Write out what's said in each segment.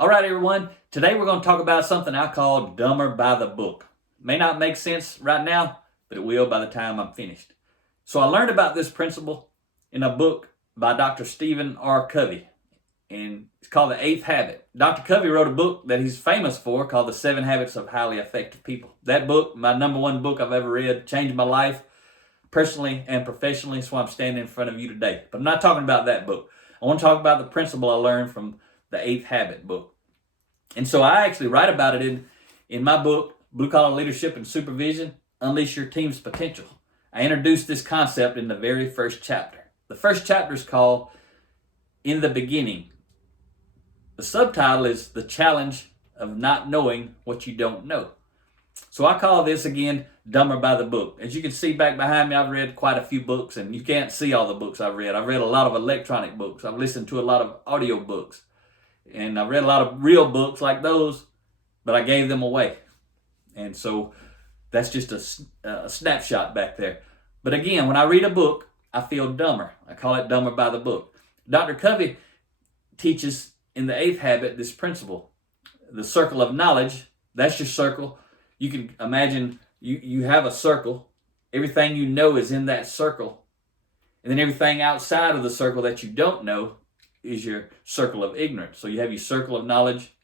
All right, everyone. Today we're going to talk about something I call dumber by the book. May not make sense right now, but it will by the time I'm finished. So I learned about this principle in a book by Dr. Stephen R. Covey, and it's called The Eighth Habit. Dr. Covey wrote a book that he's famous for called The 7 Habits of Highly Effective People. That book, my number one book I've ever read, changed my life personally and professionally. That's why I'm standing in front of you today. But I'm not talking about that book. I want to talk about the principle I learned from the Eighth Habit book. And so I actually write about it in my book, Blue Collar Leadership and Supervision, Unleash Your Team's Potential. I introduced this concept in the very first chapter. The first chapter is called In the Beginning. The subtitle is The Challenge of Not Knowing What You Don't Know. So I call this, again, Dumber by the Book. As you can see back behind me, I've read quite a few books, and you can't see all the books I've read. I've read a lot of electronic books. I've listened to a lot of audio books. And I read a lot of real books like those, but I gave them away. And so that's just a snapshot back there. But again, when I read a book, I feel dumber. I call it Dumber by the Book. Dr. Covey teaches in the Eighth Habit this principle. The circle of knowledge, that's your circle. You can imagine you have a circle. Everything you know is in that circle. And then everything outside of the circle that you don't know is your circle of ignorance. So you have your circle of knowledge,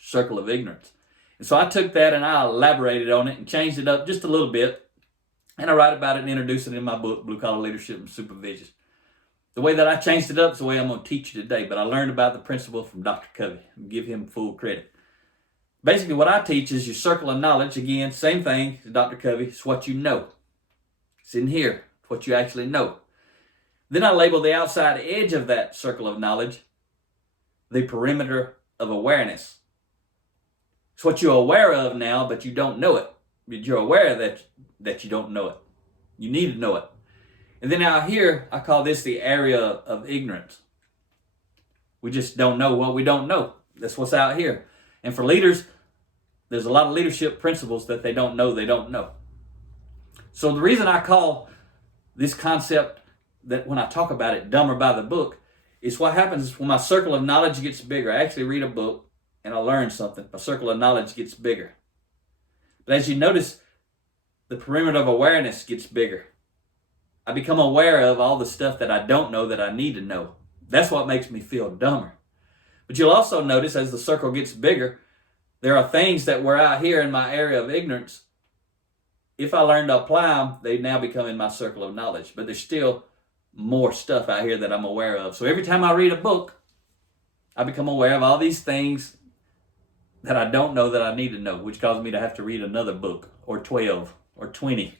circle of ignorance. And so I took that and I elaborated on it and changed it up just a little bit. And I write about it and introduce it in my book, Blue Collar Leadership and Supervision. The way that I changed it up is the way I'm going to teach you today. But I learned about the principle from Dr. Covey. And give him full credit. Basically, what I teach is your circle of knowledge. Again, same thing as Dr. Covey. It's what you know. It's in here. It's what you actually know. Then I label the outside edge of that circle of knowledge the perimeter of awareness. It's what you're aware of now, but you don't know it. But you're aware that you don't know it. You need to know it. And then out here, I call this the area of ignorance. We just don't know what we don't know. That's what's out here. And for leaders, there's a lot of leadership principles that they don't know. So the reason I call this concept, that when I talk about it, dumber by the book, is what happens when my circle of knowledge gets bigger. I actually read a book and I learn something. My circle of knowledge gets bigger. But as you notice, the perimeter of awareness gets bigger. I become aware of all the stuff that I don't know that I need to know. That's what makes me feel dumber. But you'll also notice as the circle gets bigger, there are things that were out here in my area of ignorance. If I learn to apply them, they now become in my circle of knowledge. But there's still more stuff out here that I'm aware of. So every time I read a book, I become aware of all these things that I don't know that I need to know, which causes me to have to read another book, or 12, or 20.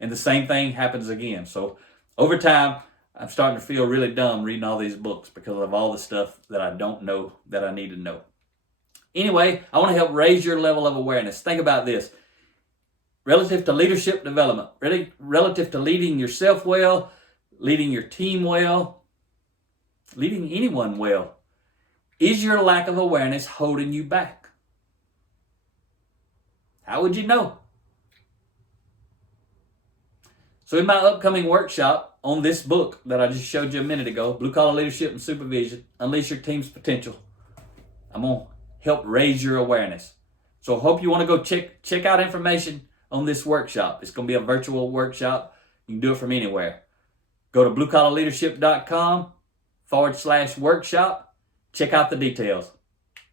And the same thing happens again. So over time, I'm starting to feel really dumb reading all these books because of all the stuff that I don't know that I need to know. Anyway, I want to help raise your level of awareness. Think about this. Relative to leadership development, relative to leading yourself well, leading your team well, leading anyone well, is your lack of awareness holding you back? How would you know? So in my upcoming workshop on this book that I just showed you a minute ago, Blue Collar Leadership and Supervision, Unleash Your Team's Potential, I'm going to help raise your awareness. So I hope you want to go check out information on this workshop. It's going to be a virtual workshop. You can do it from anywhere. Go to bluecollarleadership.com/workshop. Check out the details.